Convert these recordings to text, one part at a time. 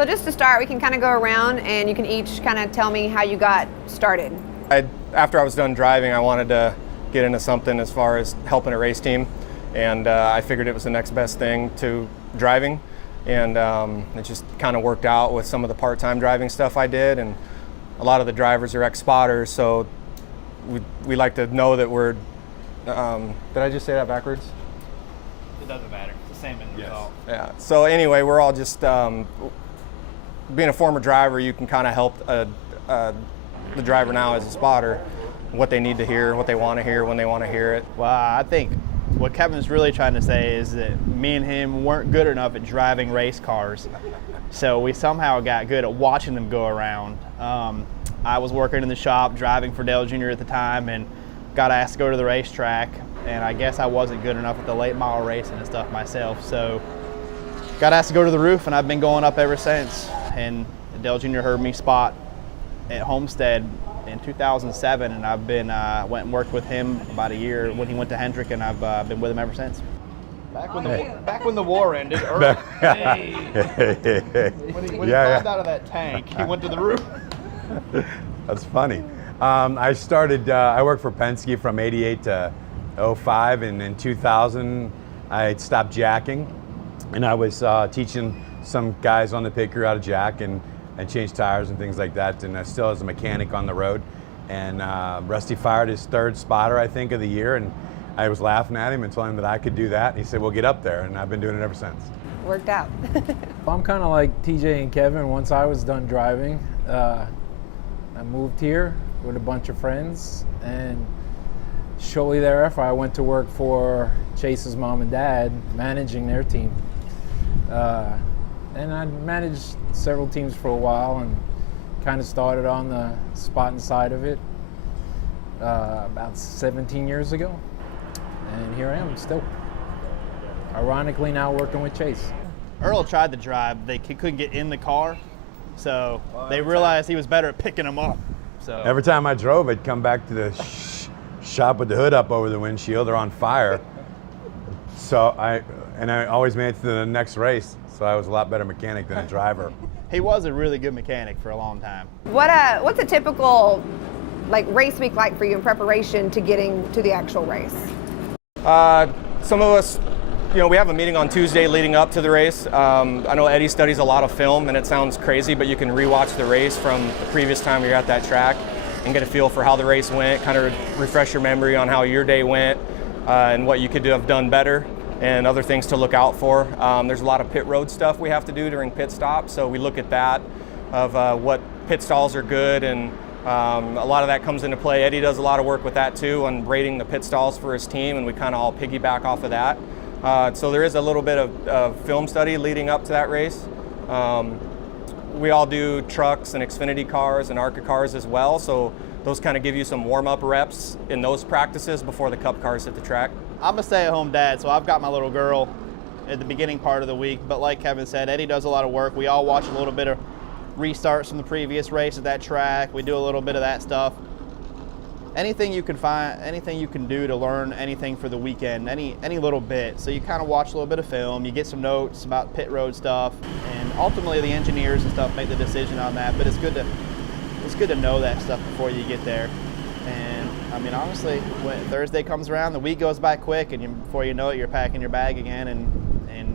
So just to start, we can kind of go around and you can each kind of tell me how you got started. After I was done driving, I wanted to get into something as far as helping a race team, and I figured it was the next best thing to driving, and it just kind of worked out with some of the part-time driving stuff I did, and a lot of the drivers are ex-spotters, so we like to know that we're, did I just say that backwards? It doesn't matter. It's the same end result. Yeah. So anyway, we're all just being a former driver. You can kind of help the driver now as a spotter, what they need to hear, what they want to hear, when they want to hear it. Well, I think what Kevin's really trying to say is that me and him weren't good enough at driving race cars, so we somehow got good at watching them go around. I was working in the shop driving for Dale Jr. at the time, and got asked to go to the racetrack, and I guess I wasn't good enough at the late model racing and stuff myself, so got asked to go to the roof, and I've been going up ever since. And Dale Jr. heard me spot at Homestead in 2007, and I've been went and worked with him about a year when he went to Hendrick, and I've been with him ever since. Back when the war ended, when he climbed out of that tank, he went to the roof. That's funny. I worked for Penske from '88 to '05, and in 2000 I stopped jacking, and I was teaching some guys on the pit crew how to jack and change tires and things like that, and I still as a mechanic on the road. And Rusty fired his third spotter, I think, of the year, and I was laughing at him and telling him that I could do that, and he said, well, get up there, and I've been doing it ever since. Worked out. I'm kind of like TJ and Kevin. Once I was done driving, I moved here with a bunch of friends, and shortly thereafter I went to work for Chase's mom and dad, managing their team. And I managed several teams for a while and kind of started on the spotting side of it about 17 years ago. And here I am still. Ironically now working with Chase. Earl tried to drive, they couldn't get in the car, so they realized he was better at picking them up. So every time I drove, I'd come back to the shop with the hood up over the windshield or on fire. So I always made it to the next race, so I was a lot better mechanic than a driver. He was a really good mechanic for a long time. What's a typical race week like for you in preparation to getting to the actual race? Some of us, we have a meeting on Tuesday leading up to the race. I know Eddie studies a lot of film, and it sounds crazy, but you can rewatch the race from the previous time you're at that track and get a feel for how the race went, kind of refresh your memory on how your day went and what you could have done better and other things to look out for. There's a lot of pit road stuff we have to do during pit stops, so we look at that, of what pit stalls are good, and a lot of that comes into play. Eddie does a lot of work with that too, on rating the pit stalls for his team, and we kind of all piggyback off of that. So there is a little bit of film study leading up to that race. We all do trucks and Xfinity cars and ARCA cars as well, so those kind of give you some warm-up reps in those practices before the Cup cars hit the track. I'm a stay-at-home dad, so I've got my little girl at the beginning part of the week, but like Kevin said, Eddie does a lot of work. We all watch a little bit of restarts from the previous race at that track. We do a little bit of that stuff. Anything you can find, anything you can do to learn anything for the weekend, any little bit. So you kind of watch a little bit of film, you get some notes about pit road stuff, and ultimately the engineers and stuff make the decision on that, but it's good to know that stuff before you get there. And I mean, honestly, when Thursday comes around, the week goes by quick, and before you know it, you're packing your bag again and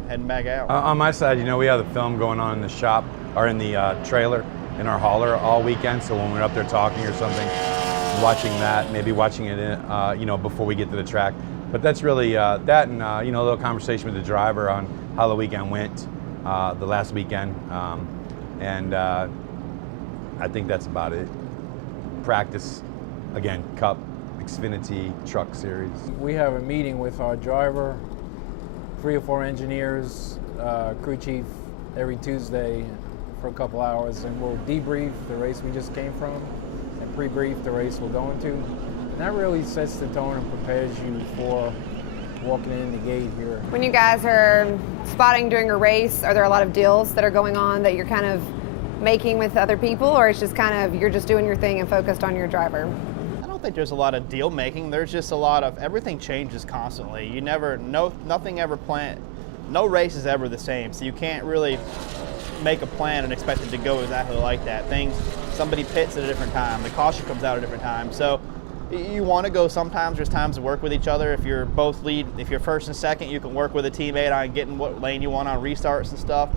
heading back out. On my side, we have the film going on in the shop or in the trailer in our hauler all weekend. So when we're up there talking or something, watching that, maybe watching it, before we get to the track. But that's really that, and a little conversation with the driver on how the weekend went, the last weekend, and I think that's about it. Practice, again, Cup, Xfinity, Truck Series. We have a meeting with our driver, 3 or 4 engineers, crew chief every Tuesday for a couple hours, and we'll debrief the race we just came from and pre-brief the race we're going to. And that really sets the tone and prepares you for walking in the gate here. When you guys are spotting during a race, are there a lot of deals that are going on that you're kind of making with other people, or it's just kind of you're just doing your thing and focused on your driver? I don't think there's a lot of deal making. There's just a lot of, everything changes constantly. You never, nothing ever no race is ever the same, so you can't really make a plan and expect it to go exactly like that. Somebody pits at a different time, the caution comes out at a different time. So you want to go sometimes, there's times to work with each other. If you're both lead, if you're first and second, you can work with a teammate on getting what lane you want on restarts and stuff.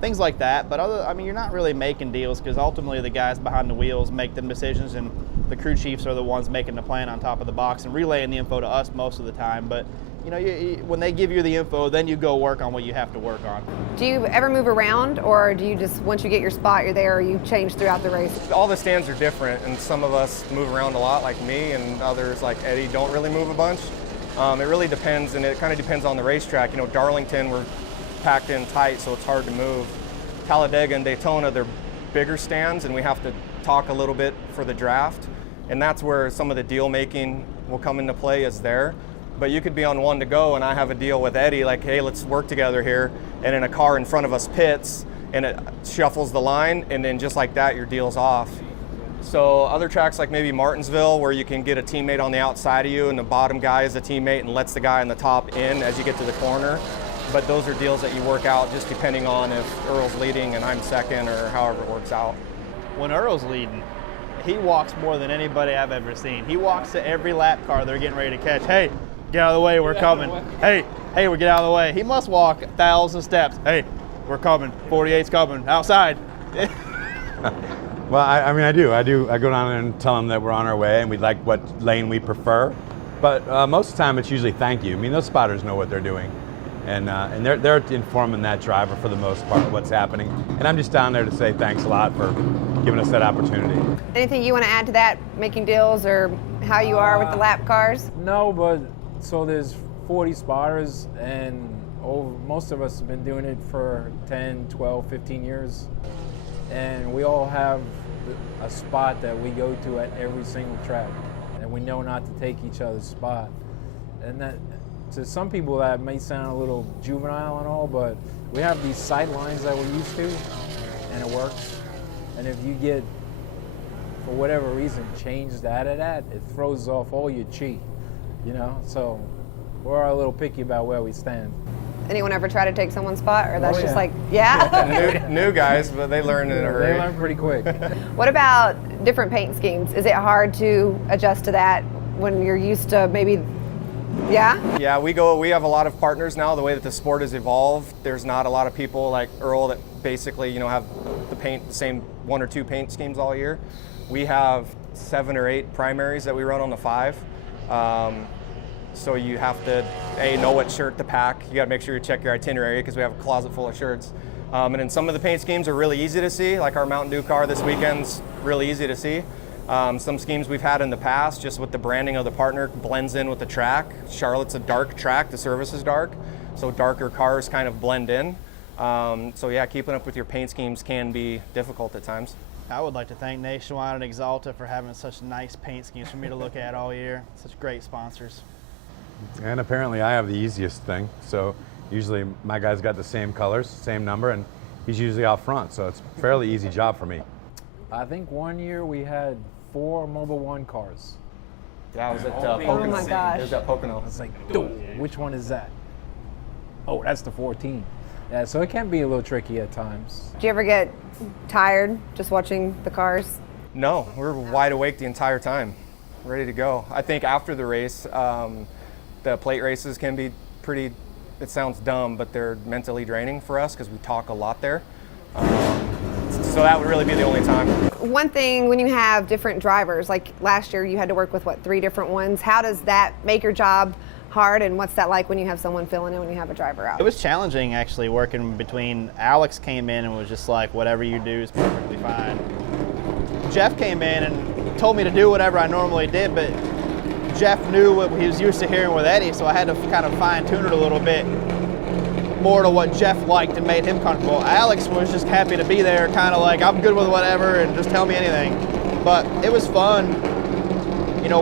Things like that. But you're not really making deals because ultimately the guys behind the wheels make them decisions, and the crew chiefs are the ones making the plan on top of the box and relaying the info to us most of the time. But when they give you the info, then you go work on what you have to work on. Do you ever move around, or do you just, once you get your spot, you're there, or you change throughout the race? All the stands are different, and some of us move around a lot, like me, and others, like Eddie, don't really move a bunch. It really depends, and it kind of depends on the racetrack. Darlington, we're packed in tight, so it's hard to move. Talladega and Daytona, they're bigger stands, and we have to talk a little bit for the draft, and that's where some of the deal making will come into play, is there. But you could be on one to go, and I have a deal with Eddie, like, hey, let's work together here, and then a car in front of us pits, and it shuffles the line, and then just like that, your deal's off. So other tracks like maybe Martinsville, where you can get a teammate on the outside of you, and the bottom guy is a teammate and lets the guy on the top in as you get to the corner. But those are deals that you work out just depending on if Earl's leading and I'm second, or however it works out. When Earl's leading, he walks more than anybody I've ever seen. He walks to every lap car they're getting ready to catch. Hey, get out of the way, we're coming. Hey, we get out of the way. He must walk 1,000 steps. Hey, we're coming. 48's coming. Outside. Well, I do. I go down there and tell them that we're on our way and we'd like what lane we prefer. But most of the time, it's usually thank you. I mean, those spotters know what they're doing. And they're informing that driver for the most part of what's happening. And I'm just down there to say thanks a lot for giving us that opportunity. Anything you want to add to that, making deals, or how you are with the lap cars? No, but so there's 40 spotters, and most of us have been doing it for 10, 12, 15 years. And we all have a spot that we go to at every single track. And we know not to take each other's spot. And that, to some people, that may sound a little juvenile and all, but we have these sight lines that we're used to, and it works. And if you get, for whatever reason, changed out of that, it throws off all your chi, So we're a little picky about where we stand. Anyone ever try to take someone's spot, or that's Oh, just yeah. like, yeah? New guys, but they learn in a hurry. They learn pretty quick. What about different paint schemes? Is it hard to adjust to that when you're used to maybe, yeah? Yeah, we have a lot of partners now. The way that the sport has evolved, there's not a lot of people like Earl that basically, have the same 1 or 2 paint schemes all year. We have 7 or 8 primaries that we run on the 5. So you have to, know what shirt to pack. You got to make sure you check your itinerary because we have a closet full of shirts. And then some of the paint schemes are really easy to see, like our Mountain Dew car this weekend's really easy to see. Some schemes we've had in the past, just with the branding of the partner, blends in with the track. Charlotte's a dark track, the service is dark, so darker cars kind of blend in. So yeah, keeping up with your paint schemes can be difficult at times. I would like to thank Nationwide and Exalta for having such nice paint schemes for me to look at all year. Such great sponsors. And apparently I have the easiest thing. So usually my guy's got the same colors, same number, and he's usually out front. So it's a fairly easy job for me. I think one year we had 4 Mobil 1 cars. Yeah, I was at Oh Pocono. my gosh. It was at Pocono. I was like, dude, which one is that? Oh, that's the 14. Yeah, so it can be a little tricky at times. Do you ever get tired just watching the cars? No, we're wide awake the entire time, ready to go. I think after the race, the plate races can be pretty, it sounds dumb, but they're mentally draining for us because we talk a lot there. So that would really be the only time. One thing, when you have different drivers, like last year you had to work with 3 different ones, how does that make your job hard, and what's that like when you have someone filling in when you have a driver out? It was challenging actually working between. Alex came in and was just like, whatever you do is perfectly fine. Jeff came in and told me to do whatever I normally did, but Jeff knew what he was used to hearing with Eddie, so I had to kind of fine tune it a little bit more to what Jeff liked and made him comfortable. Alex was just happy to be there, kind of like, I'm good with whatever and just tell me anything. But it was fun,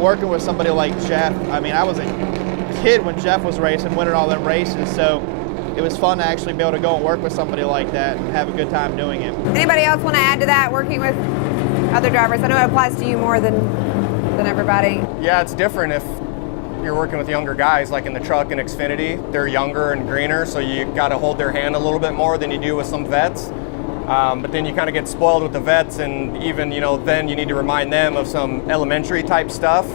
working with somebody like Jeff. I mean, I was a kid when Jeff was racing, winning all them races, so it was fun to actually be able to go and work with somebody like that and have a good time doing it. Anybody else want to add to that, working with other drivers? I know it applies to you more than everybody. Yeah, it's different if you're working with younger guys, like in the truck and Xfinity. They're younger and greener, so you got to hold their hand a little bit more than you do with some vets. But then you kind of get spoiled with the vets, and even, you know, then you need to remind them of some elementary type stuff.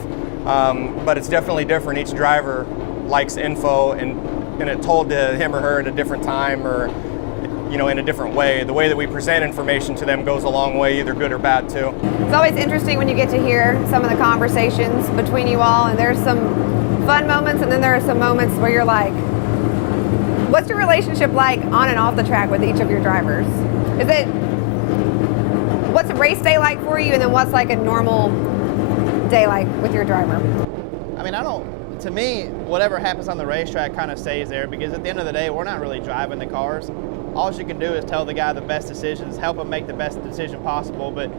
But it's definitely different. Each driver likes info and it told to him or her at a different time, or, you know, in a different way. The way that we present information to them goes a long way, either good or bad too. It's always interesting when you get to hear some of the conversations between you all, and there's some fun moments, and then there are some moments where you're like, what's your relationship like on and off the track with each of your drivers? What's a race day like for you, and then what's like a normal day like with your driver? I mean, to me, whatever happens on the racetrack kind of stays there, because at the end of the day, we're not really driving the cars. All you can do is tell the guy the best decisions, help him make the best decision possible. But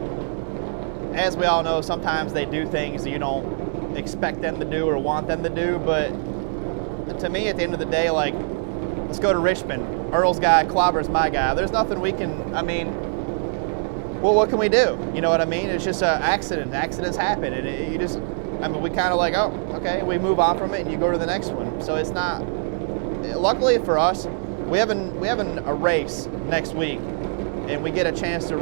as we all know, sometimes they do things that you don't expect them to do or want them to do. But to me, at the end of the day, like, let's go to Richmond. Earl's guy, Clobber's my guy. There's nothing we can, I mean, well, what can we do? You know what I mean? It's just an accident. Accidents happen, and you just, I mean, we kind of like, oh, okay, we move on from it, and you go to the next one. So it's not, luckily for us, we have a race next week, and we get a chance to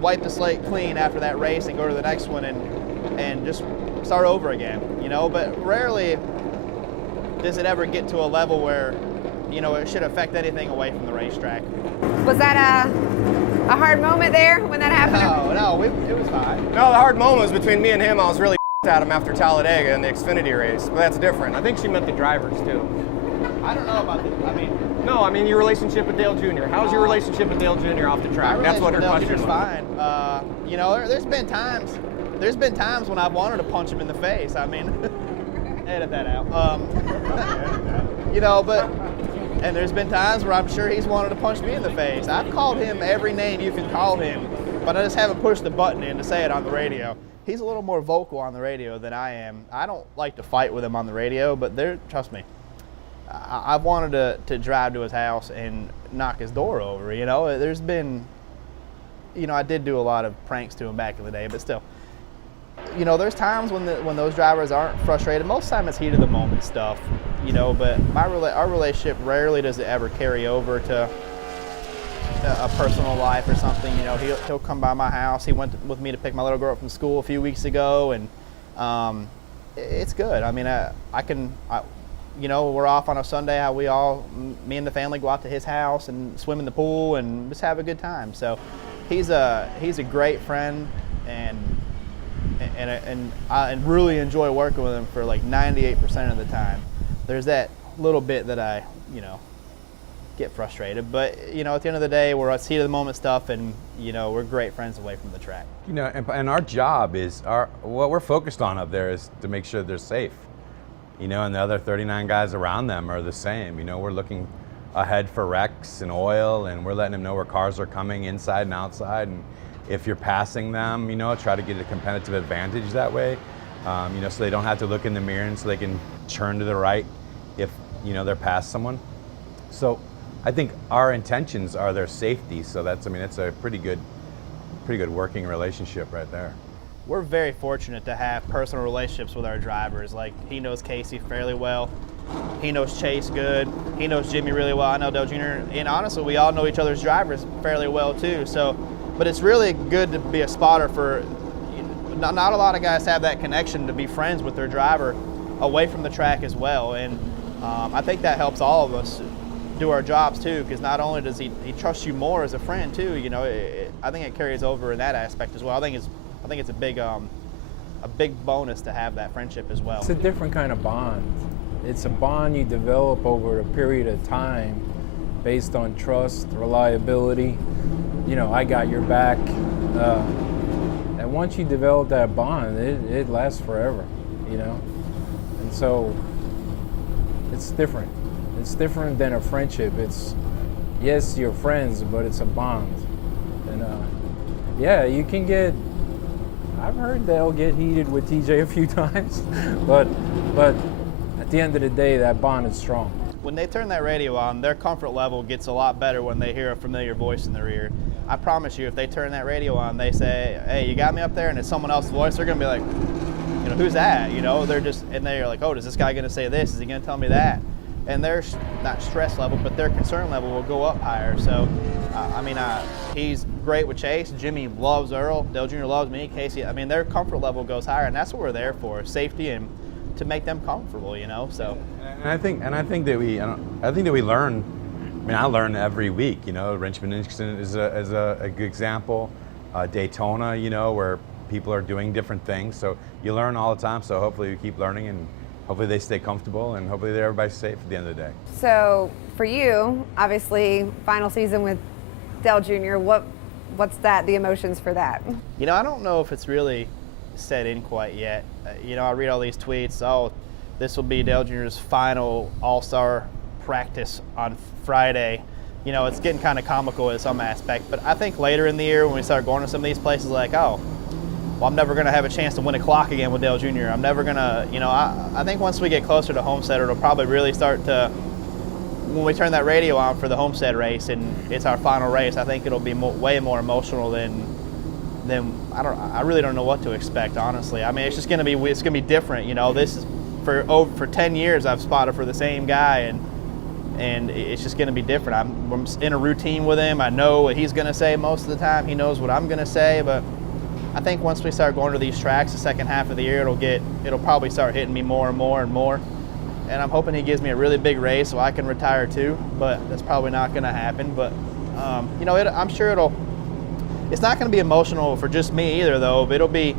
wipe the slate clean after that race and go to the next one and just start over again, you know. But rarely does it ever get to a level where, you know, it should affect anything away from the racetrack. Was that a hard moment there when that happened? No, it was fine. No, the hard moment was between me and him. I was really at him after Talladega in the Xfinity race, but that's different. I think she meant the drivers too. I don't know about this. No, I mean your relationship with Dale Jr. How's your relationship with Dale Jr. off the track? That's what her question was. Fine. You know, there's been times when I've wanted to punch him in the face. I mean, edit that out. You know, and there's been times where I'm sure he's wanted to punch me in the face. I've called him every name you can call him, but I just haven't pushed the button in to say it on the radio. He's a little more vocal on the radio than I am. I don't like to fight with him on the radio, but trust me, I've wanted to drive to his house and knock his door over. You know, there's been, you know, I did do a lot of pranks to him back in the day, but still, you know, there's times when those drivers aren't frustrated. Most of the time it's heat of the moment stuff, you know, but our relationship, rarely does it ever carry over to a personal life or something. You know, he'll come by my house. He went with me to pick my little girl up from school a few weeks ago, and it's good. I mean, you know, we're off on a Sunday, me and the family go out to his house and swim in the pool and just have a good time. So he's a great friend, and I really enjoy working with him for like 98% of the time. There's that little bit that I, you know, get frustrated, but you know, at the end of the day, we're at heat of the moment stuff, and you know, we're great friends away from the track. You know, and our job is what we're focused on up there is to make sure they're safe. You know, and the other 39 guys around them are the same. You know, we're looking ahead for wrecks and oil, and we're letting them know where cars are coming inside and outside. And if you're passing them, you know, try to get a competitive advantage that way. You know, so they don't have to look in the mirror, and so they can turn to the right if, you know, they're past someone. So I think our intentions are their safety. So it's a pretty good working relationship right there. We're very fortunate to have personal relationships with our drivers. Like, he knows Casey fairly well. He knows Chase good. He knows Jimmy really well. I know Dale Jr. And honestly, we all know each other's drivers fairly well too. So, but it's really good to be a spotter for, not a lot of guys have that connection to be friends with their driver away from the track as well. And I think that helps all of us do our jobs too, because not only does he trust you more as a friend too, you know, I think it carries over in that aspect as well. I think it's a big bonus to have that friendship as well. It's a different kind of bond. It's a bond you develop over a period of time based on trust, reliability. You know, I got your back. And once you develop that bond, it lasts forever, you know? And so it's different. It's different than a friendship. It's, yes, you're friends, but it's a bond. And yeah, you can get, I've heard they'll get heated with TJ a few times, but at the end of the day, that bond is strong. When they turn that radio on, their comfort level gets a lot better when they hear a familiar voice in their ear. I promise you, if they turn that radio on, they say, hey, you got me up there, and it's someone else's voice, they're gonna be like, you know, who's that? You know, they're like, oh, is this guy gonna say this? Is he gonna tell me that? and their not stress level, but their concern level will go up higher. So, he's great with Chase. Jimmy loves Earl. Dale Jr. loves me. Casey. I mean, their comfort level goes higher, and that's what we're there for: safety and to make them comfortable. So. And I think that we learn. I mean, I learn every week. Richmond Incident is a good example. Daytona, where people are doing different things. So you learn all the time. So hopefully we keep learning, and hopefully they stay comfortable, and hopefully everybody's safe at the end of the day. So for you, obviously, final season with Dale Jr., what's the emotions for that? I don't know if it's really set in quite yet. I read all these tweets, this will be Dale Jr.'s final All-Star practice on Friday. It's getting kind of comical in some aspect, but I think later in the year when we start going to some of these places, like, I'm never going to have a chance to win a clock again with Dale Jr. I'm never going to, I think once we get closer to Homestead, it'll probably really start to, when we turn that radio on for the Homestead race and it's our final race, I think it'll be way more emotional than I really don't know what to expect, honestly. I mean, it's going to be different. This is for 10 years I've spotted for the same guy, and it's just going to be different. I'm in a routine with him. I know what he's going to say most of the time. He knows what I'm going to say, but I think once we start going to these tracks the second half of the year, it'll probably start hitting me more and more and more. And I'm hoping he gives me a really big race so I can retire too, but that's probably not going to happen. But I'm sure it's not going to be emotional for just me either, though. It'll be,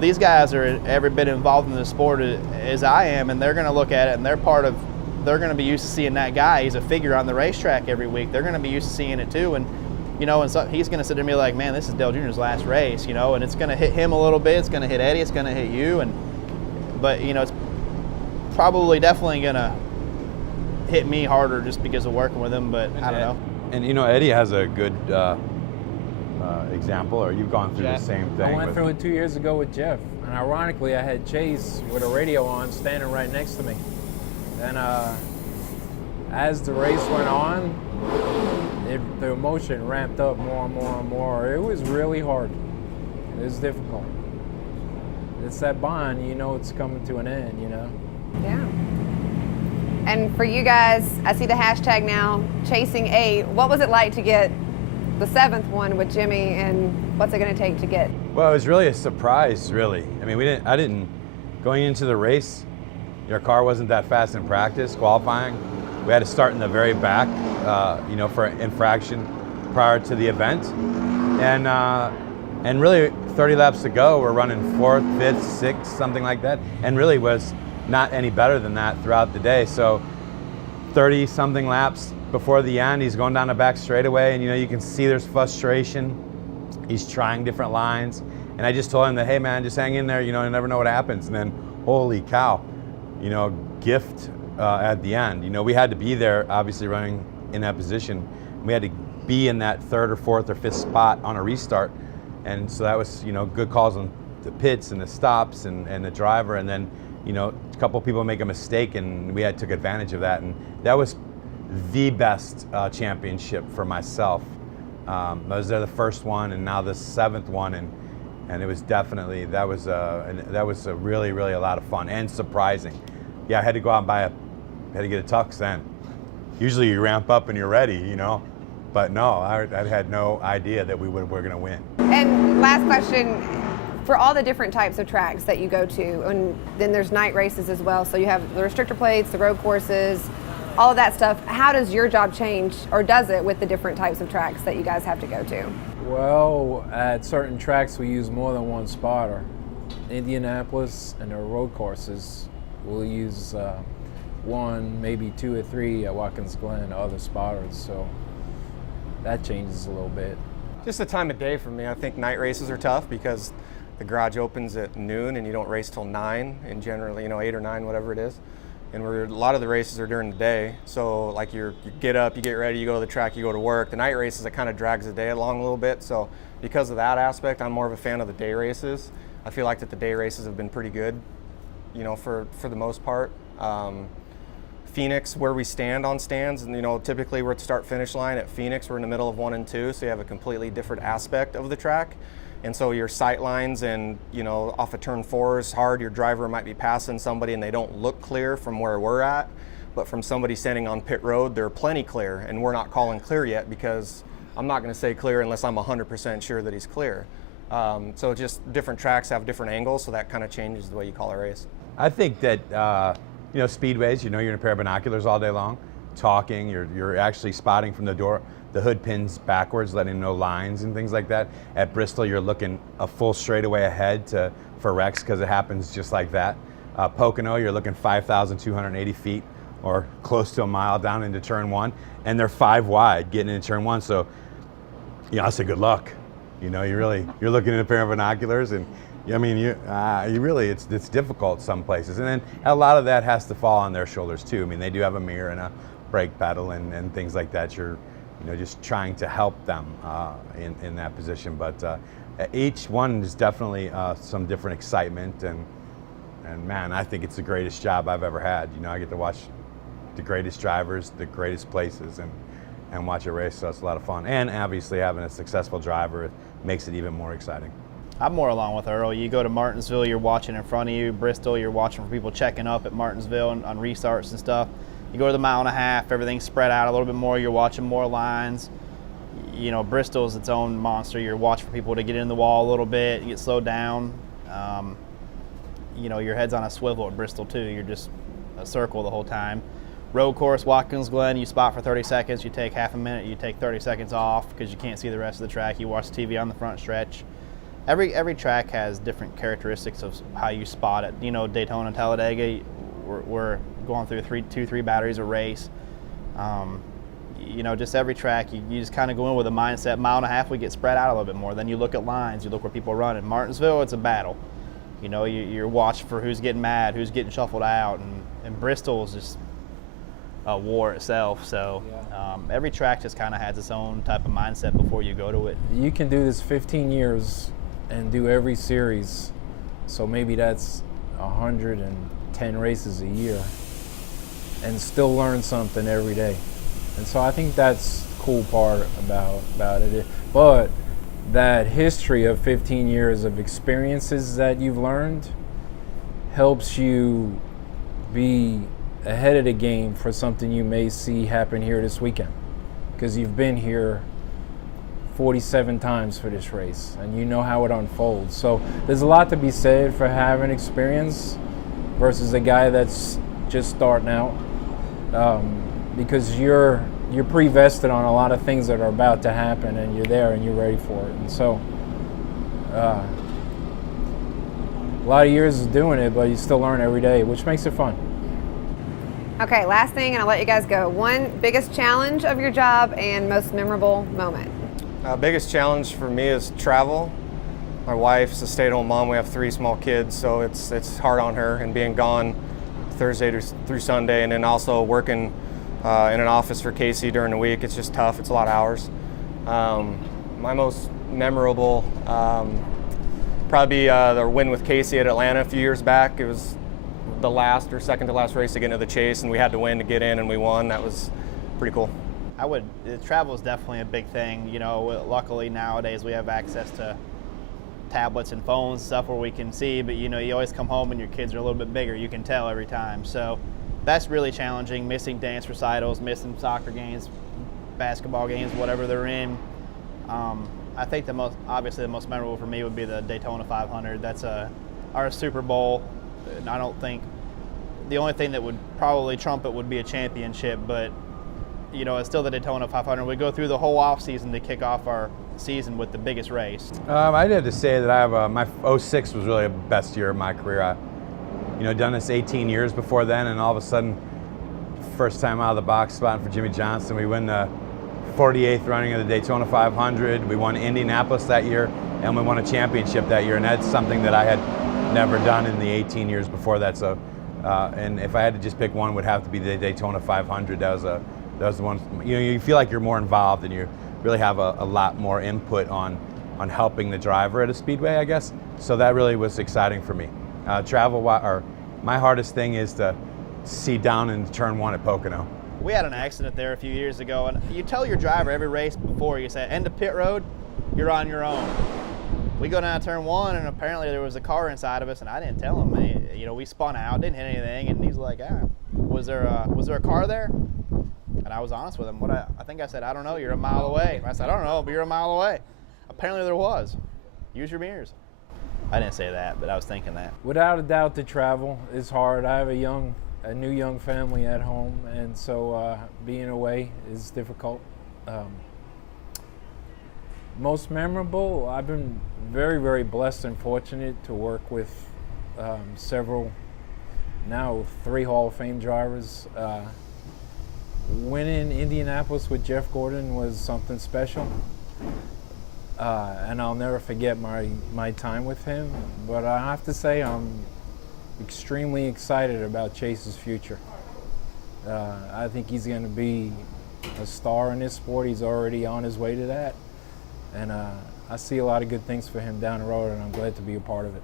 these guys are every bit involved in the sport as I am, and they're going to look at it, and they're going to be used to seeing that guy. He's a figure on the racetrack every week. They're going to be used to seeing it too, and so he's going to sit there and be like, man, this is Dale Jr.'s last race, and it's going to hit him a little bit. It's going to hit Eddie. It's going to hit you, but it's probably definitely going to hit me harder just because of working with him. But I don't know. And Eddie has a good example, or you've gone through the same thing. I went through it 2 years ago with Jeff, and ironically, I had Chase with a radio on, standing right next to me. And as the race went on, the emotion ramped up more and more and more. It was really hard. It was difficult. It's that bond, it's coming to an end, Yeah. And for you guys, I see the hashtag now, Chasing 8. What was it like to get the 7th one with Jimmy, and what's it going to take to get? Well, it was really a surprise, really. I mean, going into the race, your car wasn't that fast in practice, qualifying. We had to start in the very back, for infraction prior to the event. And really 30 laps to go, we're running 4th, 5th, 6th, something like that. And really was not any better than that throughout the day. So 30 something laps before the end, he's going down the back straightaway, and you can see there's frustration. He's trying different lines. And I just told him that, hey man, just hang in there, you never know what happens. And then, holy cow, gift at the end. We had to be there, obviously running in that position. We had to be in that 3rd or 4th or 5th spot on a restart. And so that was, good calls on the pits and the stops and the driver. And then, a couple people make a mistake, and we took advantage of that. And that was the best championship for myself. I was there the first one, and now the 7th one, and it was definitely, that was a really, really a lot of fun and surprising. Yeah, I had to go out and had to get a tux then. Usually you ramp up and you're ready, but no, I had no idea that we were going to win. And last question, for all the different types of tracks that you go to, and then there's night races as well, so you have the restrictor plates, the road courses, all of that stuff. How does your job change, or does it, with the different types of tracks that you guys have to go to? Well, at certain tracks we use more than one spotter. Indianapolis and the road courses, we'll use 1, maybe 2 or 3 at Watkins Glen, other spotters, so that changes a little bit. Just the time of day for me. I think night races are tough because the garage opens at noon and you don't race till 9, and generally, 8 or 9, whatever it is. And a lot of the races are during the day. So like you get up, you get ready, you go to the track, you go to work. The night races, it kind of drags the day along a little bit. So because of that aspect, I'm more of a fan of the day races. I feel like that the day races have been pretty good, for the most part. Phoenix, where we stand on stands, and typically we're at the start-finish line at Phoenix. We're in the middle of 1 and 2, so you have a completely different aspect of the track. And so your sight lines and, off of turn 4 is hard. Your driver might be passing somebody and they don't look clear from where we're at. but from somebody standing on pit road, they're plenty clear, and we're not calling clear yet because I'm not going to say clear unless I'm 100% sure that he's clear. So just different tracks have different angles, so that kind of changes the way you call a race. I think that speedways, you're in a pair of binoculars all day long, talking. You're actually spotting from the door. The hood pins backwards, letting know lines and things like that. At Bristol, you're looking a full straightaway ahead for wrecks because it happens just like that. Pocono, you're looking 5,280 feet or close to a mile down into turn 1, and they're 5 wide getting into turn 1. So, I say good luck. You're looking at a pair of binoculars, and you really, it's difficult some places. And then a lot of that has to fall on their shoulders too. I mean, they do have a mirror and a brake pedal and things like that. You're just trying to help them in that position. But each one is definitely some different excitement, and man, I think it's the greatest job I've ever had. I get to watch the greatest drivers, the greatest places, and watch a race, so it's a lot of fun. And obviously having a successful driver makes it even more exciting. I'm more along with Earl. You go to Martinsville, you're watching in front of you. Bristol, you're watching for people checking up at Martinsville on restarts and stuff. You go to the mile and a half, everything's spread out a little bit more. You're watching more lines. Bristol's its own monster. You're watching for people to get in the wall a little bit, you get slowed down. Your head's on a swivel at Bristol too. You're just a circle the whole time. Road course, Watkins Glen, you spot for 30 seconds, you take half a minute, you take 30 seconds off because you can't see the rest of the track. You watch TV on the front stretch. Every track has different characteristics of how you spot it. Daytona and Talladega, we're going through three batteries a race. Just every track, you just kind of go in with a mindset. Mile and a half, we get spread out a little bit more. Then you look at lines, you look where people run. In Martinsville, it's a battle. You're watching for who's getting mad, who's getting shuffled out, and Bristol is just a war itself. So every track just kind of has its own type of mindset before you go to it. You can do this 15 years and do every series, so maybe that's 110 races a year, and still learn something every day. And so I think that's the cool part about it. But that history of 15 years of experiences that you've learned helps you be ahead of the game for something you may see happen here this weekend, because you've been here 47 times for this race and you know how it unfolds. So there's a lot to be said for having experience versus a guy that's just starting out, because you're pre-vested on a lot of things that are about to happen, and you're there and you're ready for it. And so a lot of years of doing it, but you still learn every day, which makes it fun. Okay, last thing, and I'll let you guys go. One biggest challenge of your job and most memorable moment. Biggest challenge for me is travel. My wife's a stay-at-home mom. We have 3 small kids, so it's hard on her, and being gone Thursday through Sunday, and then also working in an office for Casey during the week. It's just tough. It's a lot of hours. My most memorable probably be the win with Casey at Atlanta a few years back. It was the last or second to last race to get into the chase, and we had to win to get in, and we won. That was pretty cool. Travel is definitely a big thing. Luckily nowadays we have access to tablets and phones, stuff where we can see, but you always come home and your kids are a little bit bigger. You can tell every time. So that's really challenging, missing dance recitals, missing soccer games, basketball games, whatever they're in. I think the most memorable for me would be the Daytona 500. That's our Super Bowl. And I don't think the only thing that would probably trump it would be a championship, but it's still the Daytona 500. We go through the whole off season to kick off our season with the biggest race. I'd have to say that I have my 06 was really the best year of my career. I done this 18 years before then, and all of a sudden, first time out of the box spotting for Jimmy Johnson. We win the 48th running of the Daytona 500. We won Indianapolis that year, and we won a championship that year, and that's something that I had never done in the 18 years before that. So, and if I had to just pick one, it would have to be the Daytona 500. That was the one. You feel like you're more involved, and you really have a lot more input on helping the driver at a speedway, I guess. So that really was exciting for me. My hardest thing is to see down in turn 1 at Pocono. We had an accident there a few years ago, and you tell your driver every race before, you say, end of pit road, you're on your own. We go down to turn 1, and apparently there was a car inside of us, and I didn't tell him. We spun out, didn't hit anything, and he's like, was there a car there? And I was honest with him. I think I said, I don't know, you're a mile away. I said, I don't know, but you're a mile away. Apparently there was. Use your mirrors. I didn't say that, but I was thinking that. Without a doubt, the travel is hard. I have a new young family at home, and so being away is difficult. Most memorable, I've been very, very blessed and fortunate to work with several, now 3 Hall of Fame drivers. Winning Indianapolis with Jeff Gordon was something special, and I'll never forget my time with him. But I have to say I'm extremely excited about Chase's future. I think he's going to be a star in this sport. He's already on his way to that, and I see a lot of good things for him down the road, and I'm glad to be a part of it.